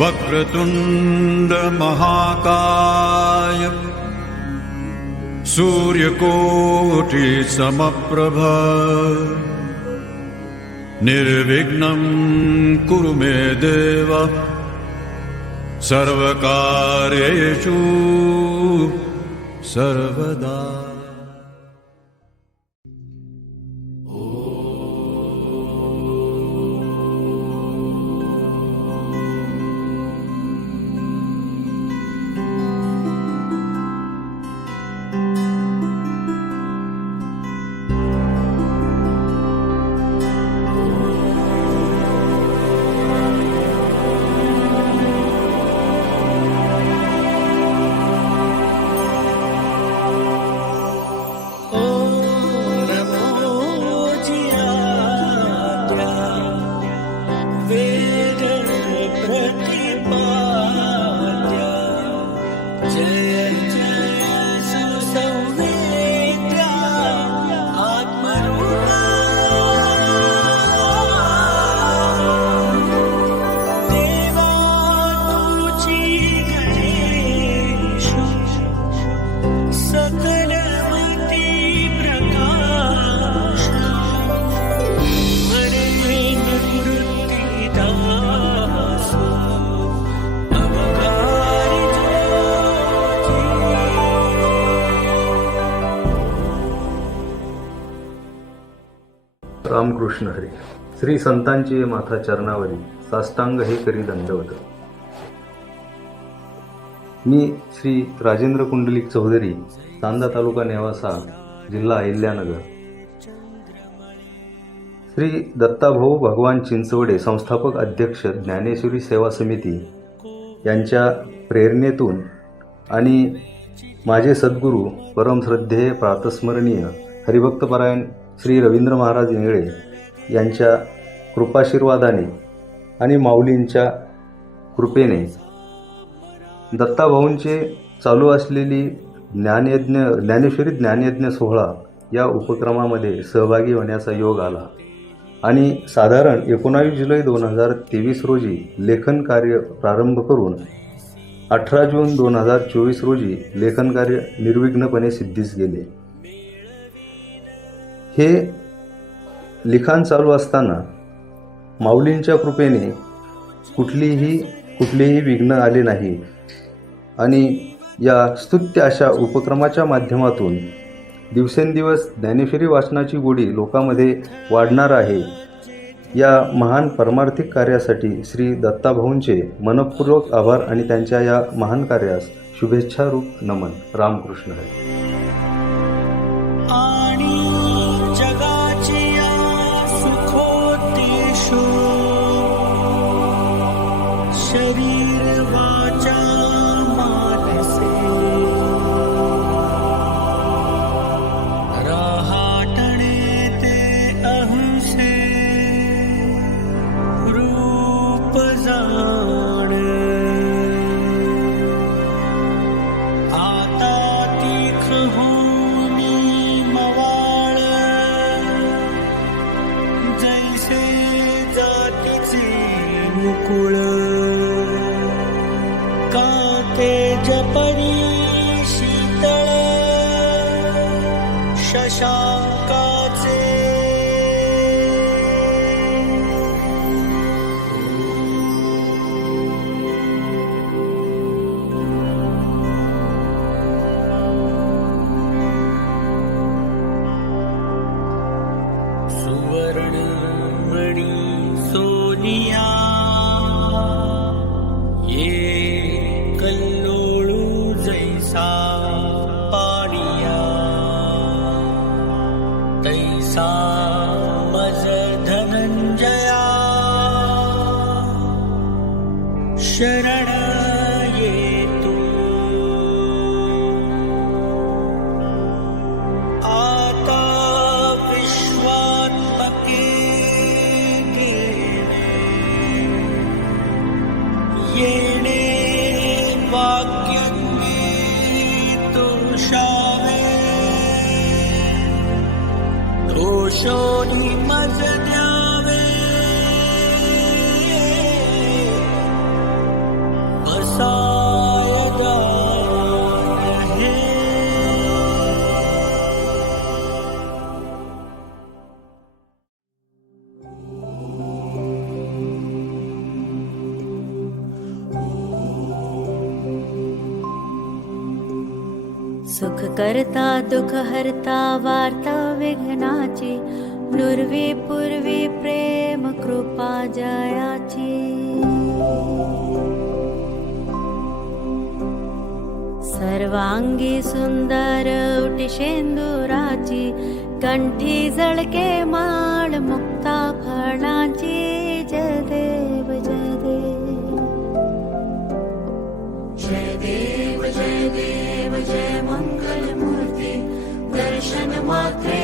वक्रतुण्ड महाकाय सूर्यकोटि समप्रभ निर्विघ्नं कुरु मे देव। सर्वकार्येषु सर्वदा। रामकृष्ण हरी. श्री संतांची माथा चरणावरी साष्टांग हे करी दंडवत. मी श्री राजेंद्र कुंडलिक चौधरी चांदा तालुका नेवासा जिल्हा अहिल्यानगर. श्री दत्ताभाऊ भगवान चिंचवडे संस्थापक अध्यक्ष ज्ञानेश्वरी सेवा समिती यांच्या प्रेरणेतून आणि माझे सद्गुरू परमश्रद्धेय प्रातस्मरणीय हरिभक्तपरायण श्री रवींद्र महाराज इंगळे यांच्या कृपाशीर्वादाने आणि माऊलींच्या कृपेने दत्ताभाऊंचे चालू असलेली ज्ञानयज्ञ ज्ञानेश्वरी ज्ञानयज्ञ सोहळा या उपक्रमामध्ये सहभागी होण्याचा योग आला. आणि साधारण एकोणावीस जुलै दोन हजार तेवीस रोजी लेखन कार्य प्रारंभ करून अठरा जून दोन हजार चोवीस रोजी लेखन कार्य निर्विघ्नपणे सिद्धीस गेले. हे लिखाण चालू असताना माऊलींच्या कृपेने कुठलीही कुठलेही विघ्न आले नाही. आणि या स्तुत्य अशा उपक्रमाच्या माध्यमातून दिवसेंदिवस ज्ञानेश्वरी वाचनाची गोडी लोकांमध्ये वाढणार आहे. या महान परमार्थिक कार्यासाठी श्री दत्ताभाऊंचे मनपूर्वक आभार आणि त्यांच्या या महान कार्यास शुभेच्छारूप नमन. रामकृष्ण हरी. काते जपरीषिता शशा Xa showed me my सुख करता दुःख हरता वार्ता विघ्नाची नुर्वी पूर्वी प्रेम कृपा जयाची। सर्वांगी सुंदर उटी शेंदुराची कंठी जळके मा what they